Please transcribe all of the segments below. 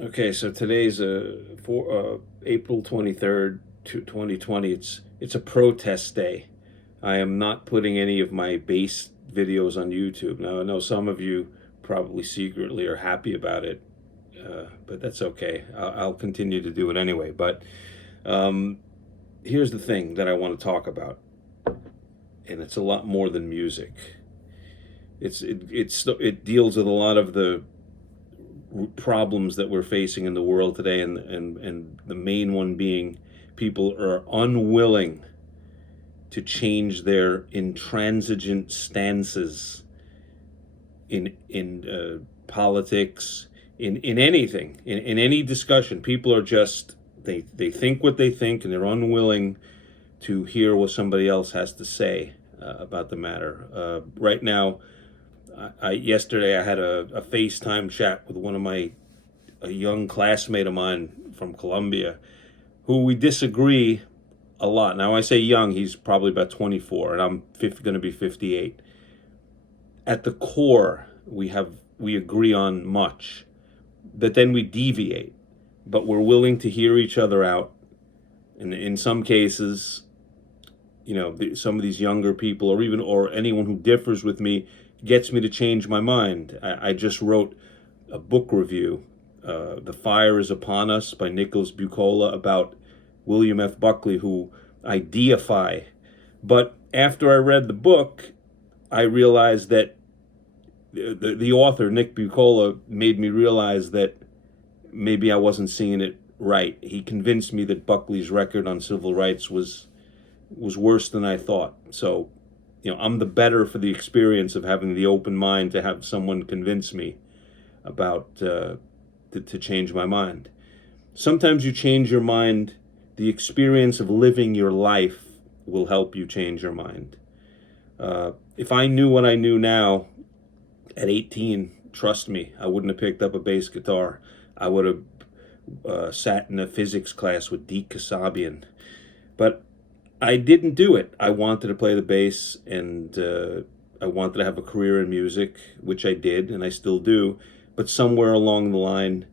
Okay, so today's April 23rd, 2020. It's a protest day. I am not putting any of my bass videos on YouTube. Now, I know some of you probably secretly are happy about it, but that's okay. I'll continue to do it anyway. But um, here's the thing that I want to talk about, and it's a lot more than music. It deals with a lot of the problems that we're facing in the world today, and the main one being people are unwilling to change their intransigent stances in politics, in anything, in any discussion. People are just they think what they think, and they're unwilling to hear what somebody else has to say about the matter. Right now, yesterday I had a FaceTime chat with a young classmate of mine from Colombia, who we disagree a lot. Now I say young; he's probably about 24, and I'm going to be 58. At the core, we agree on much, but then we deviate. But we're willing to hear each other out, and in some cases, some of these younger people, or anyone who differs with me, gets me to change my mind. I just wrote a book review, "The Fire Is Upon Us" by Nicholas Bucola, about William F. Buckley, who I deify. But after I read the book, I realized that the author, Nick Bucola, made me realize that maybe I wasn't seeing it right. He convinced me that Buckley's record on civil rights was worse than I thought. So, I'm the better for the experience of having the open mind to have someone convince me about to change my mind. Sometimes you change your mind. The experience of living your life will help you change your mind. If I knew what I knew now at 18, trust me, I wouldn't have picked up a bass guitar. I would have sat in a physics class with Deke Kasabian. But I didn't do it. I wanted to play the bass, and I wanted to have a career in music, which I did, and I still do. But somewhere along the line,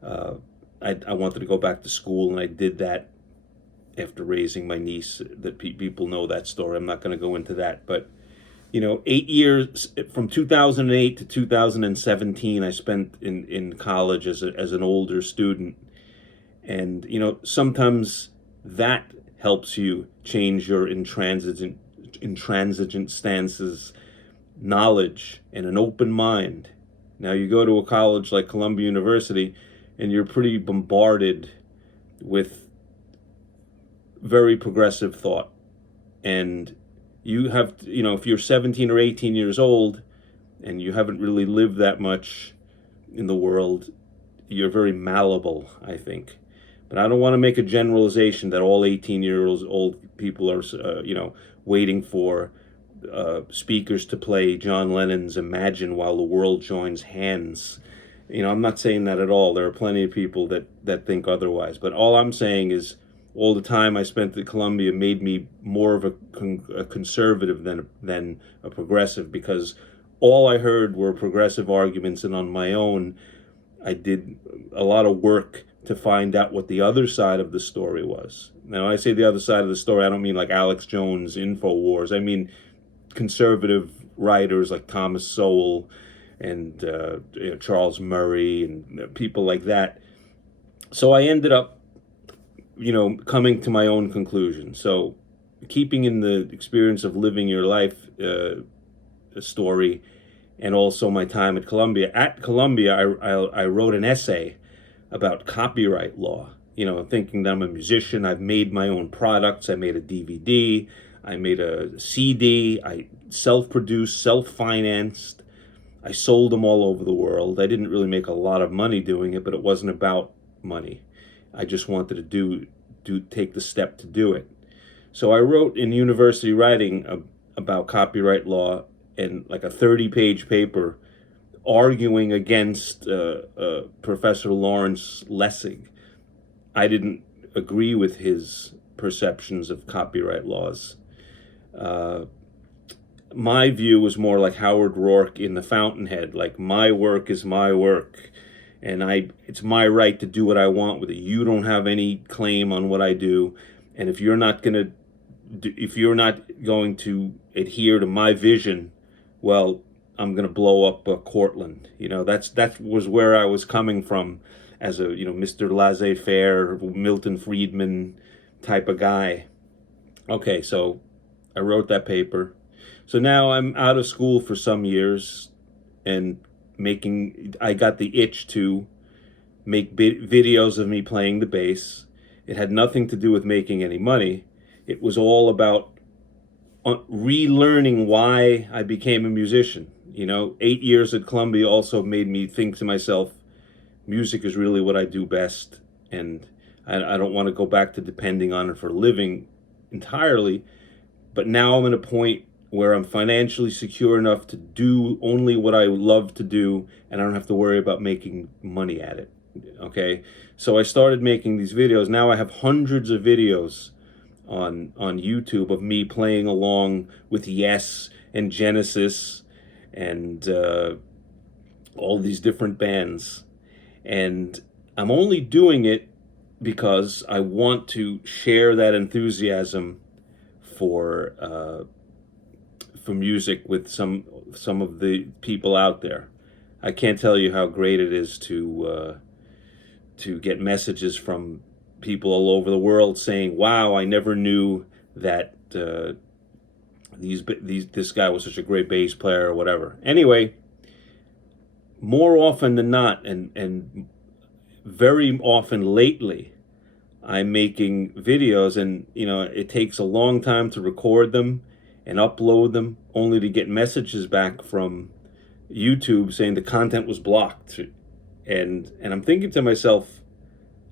uh, I wanted to go back to school, and I did that after raising my niece. That people know that story. I'm not going to go into that. But 8 years from 2008 to 2017, I spent in college as an older student, and sometimes that helps you change your intransigent stances, knowledge, and an open mind. Now you go to a college like Columbia University, and you're pretty bombarded with very progressive thought, and you have if you're 17 or 18 years old and you haven't really lived that much in the world, you're very malleable, I think. But I don't want to make a generalization that all 18-year-old old people are, waiting for speakers to play John Lennon's "Imagine" while the world joins hands. I'm not saying that at all. There are plenty of people that think otherwise. But all I'm saying is, all the time I spent at Columbia made me more of a conservative than a progressive, because all I heard were progressive arguments, and on my own, I did a lot of work to find out what the other side of the story was. Now, when I say the other side of the story, I don't mean like Alex Jones' InfoWars. I mean conservative writers like Thomas Sowell and Charles Murray and people like that. So I ended up, coming to my own conclusion. So, keeping in the experience of living your life story, and also my time at Columbia. At Columbia, I wrote an essay about copyright law. Thinking that I'm a musician, I've made my own products. I made a DVD, I made a CD, I self-produced, self-financed. I sold them all over the world. I didn't really make a lot of money doing it, but it wasn't about money. I just wanted to take the step to do it. So I wrote in university writing about copyright law, and like a 30-page paper arguing against Professor Lawrence Lessig. I didn't agree with his perceptions of copyright laws. Uh, my view was more like Howard Rourke in The Fountainhead, like my work is my work. and it's my right to do what I want with it. You don't have any claim on what I do, and if you're not going to adhere to my vision, well, I'm going to blow up Cortland. That was where I was coming from as a Mr. Laissez-faire, Milton Friedman type of guy. Okay, so I wrote that paper. So now I'm out of school for some years, and I got the itch to make videos of me playing the bass. It had nothing to do with making any money. It was all about relearning why I became a musician. 8 years at Columbia also made me think to myself, music is really what I do best, and I don't want to go back to depending on it for a living entirely. But now I'm at a point where I'm financially secure enough to do only what I love to do, and I don't have to worry about making money at it. Okay, so I started making these videos. Now I have hundreds of videos on YouTube of me playing along with Yes and Genesis and all these different bands. And I'm only doing it because I want to share that enthusiasm for music with some of the people out there. I can't tell you how great it is to get messages from people all over the world saying, "Wow, I never knew that this guy was such a great bass player," or whatever. Anyway, more often than not, and very often lately, I'm making videos, and it takes a long time to record them and upload them, only to get messages back from YouTube saying the content was blocked. And I'm thinking to myself,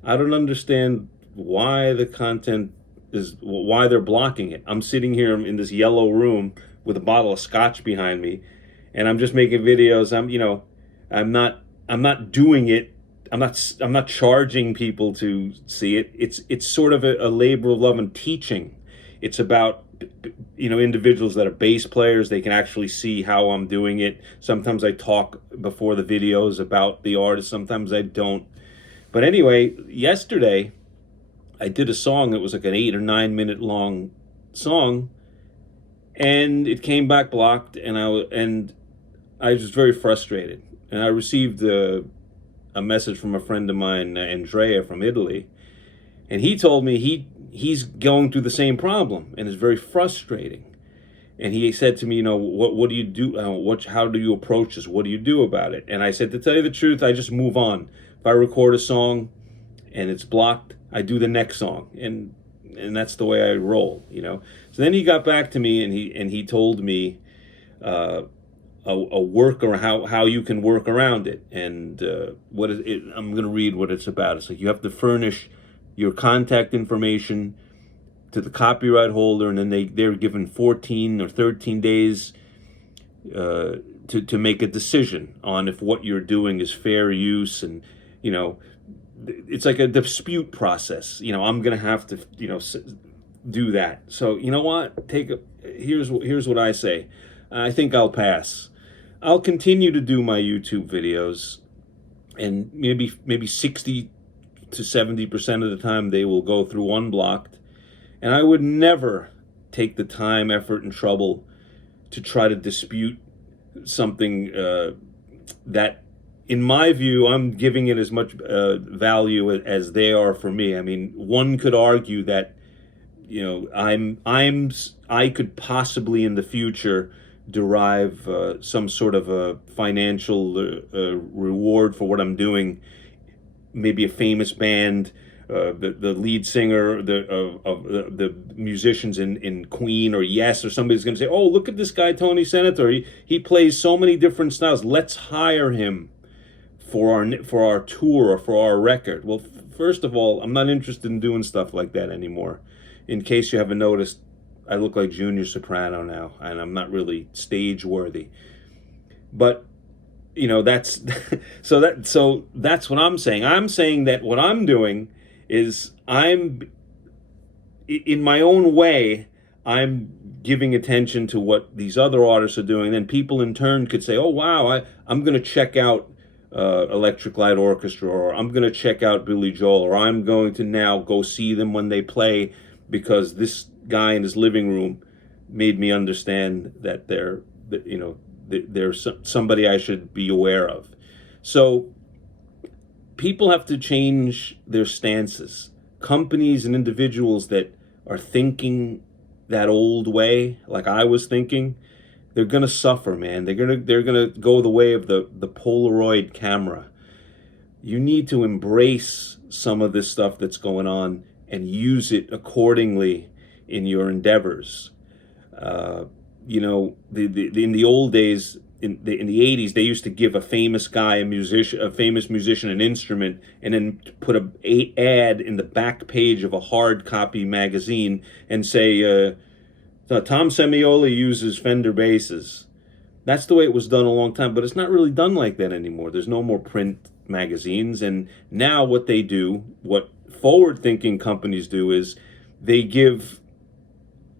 I don't understand why why they're blocking it. I'm sitting here in this yellow room with a bottle of scotch behind me, and I'm just making videos. I'm not doing it. I'm not charging people to see it. It's sort of a labor of love and teaching. It's about individuals that are bass players. They can actually see how I'm doing it. Sometimes I talk before the videos about the artist. Sometimes I don't. But anyway, yesterday I did a song that was like an 8 or 9 minute long song, and it came back blocked, and I was very frustrated. And I received a message from a friend of mine, Andrea from Italy, and he told me he's going through the same problem, and it's very frustrating. And he said to me, what do you do? How do you approach this? What do you do about it? And I said, to tell you the truth, I just move on. If I record a song and it's blocked, I do the next song, and that's the way I roll. So then he got back to me, and he told me a work, or how you can work around it. And I'm going to read what it's about. It's like you have to furnish your contact information to the copyright holder, and then they're given 14 or 13 days to make a decision on if what you're doing is fair use. And it's like a dispute process. I'm going to have to do that. So you know what? Here's what I say. I think I'll pass. I'll continue to do my YouTube videos, and maybe 60 to 70% of the time they will go through unblocked. And I would never take the time, effort, and trouble to try to dispute something that, in my view, I'm giving it as much value as they are for me. I mean, one could argue that I could possibly in the future derive some sort of a financial reward for what I'm doing. Maybe a famous band, the lead singer of the musicians in Queen or Yes, or somebody's going to say, "Oh, look at this guy, Tony Senator. He plays so many different styles. Let's hire him for our tour or for our record." Well, first of all, I'm not interested in doing stuff like that anymore. In case you haven't noticed, I look like Junior Soprano now, and I'm not really stage worthy. But that's so that's what I'm saying. I'm saying that what I'm doing is I'm, in my own way, I'm giving attention to what these other artists are doing. Then people in turn could say, "Oh wow, I'm going to check out Electric Light Orchestra, or I'm going to check out Billy Joel, or I'm going to now go see them when they play because this guy in his living room made me understand that they're somebody I should be aware of. So people have to change their stances. Companies and individuals that are thinking that old way, like I was thinking, they're gonna suffer, man. They're gonna go the way of the Polaroid camera. You need to embrace some of this stuff that's going on and use it accordingly in your endeavors. In the old days, in the 80s, they used to give a famous guy, a famous musician, an instrument, and then put a ad in the back page of a hard copy magazine and say, Tom Semiola uses Fender basses. That's the way it was done a long time, but it's not really done like that anymore. There's no more print magazines, and now what forward-thinking companies do is they give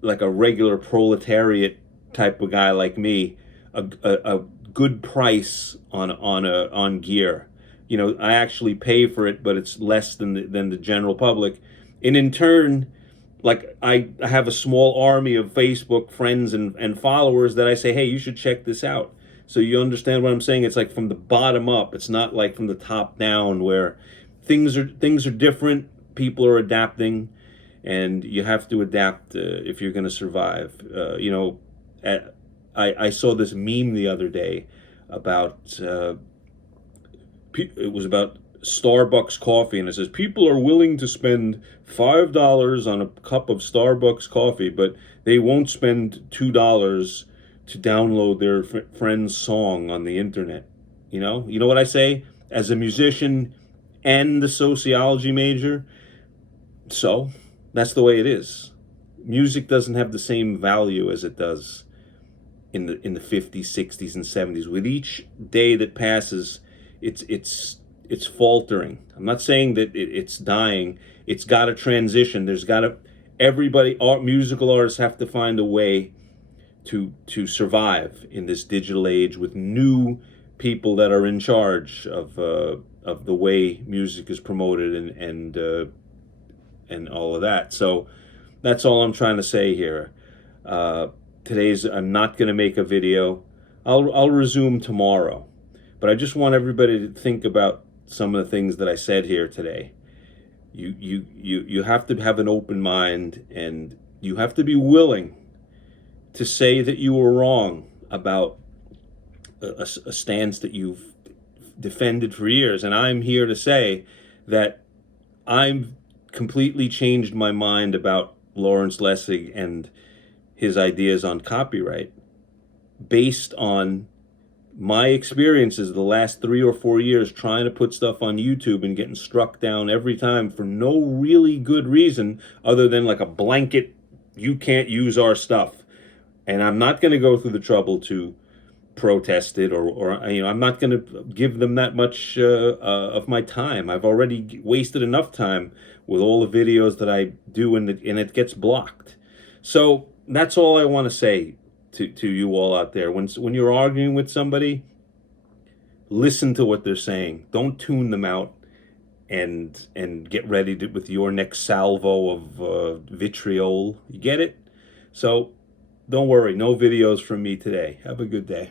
like a regular proletariat type of guy like me a good price on gear. I actually pay for it, but it's less than the general public. And in turn, like I have a small army of Facebook friends and followers that I say, hey, you should check this out. So you understand what I'm saying? It's like from the bottom up. It's not like from the top down where things are different. People are adapting, and you have to adapt if you're going to survive. I saw this meme the other day about it was about Starbucks coffee, and it says people are willing to spend $5 on a cup of Starbucks coffee, but they won't spend $2 to download their friend's song on the internet. You know what I say? As a musician and the sociology major, so that's the way it is. Music doesn't have the same value as it does in the 50s, 60s, and 70s. With each day that passes, it's faltering. I'm not saying that it's dying. It's got to transition. Musical artists have to find a way to survive in this digital age with new people that are in charge of the way music is promoted and all of that. So that's all I'm trying to say here. I'm not going to make a video. I'll resume tomorrow. But I just want everybody to think about some of the things that I said here today. You have to have an open mind, and you have to be willing to say that you were wrong about a stance that you've defended for years. And I'm here to say that I've completely changed my mind about Lawrence Lessig and his ideas on copyright based on my experiences the last 3 or 4 years trying to put stuff on YouTube and getting struck down every time for no really good reason other than like a blanket, you can't use our stuff. And I'm not going to go through the trouble to protest it, or I'm not going to give them that much of my time. I've already wasted enough time with all the videos that I do, and it gets blocked. So that's all I want to say to you all out there. When you're arguing with somebody, listen to what they're saying. Don't tune them out and get ready with your next salvo of vitriol. You get it? So don't worry, no videos from me today. Have a good day.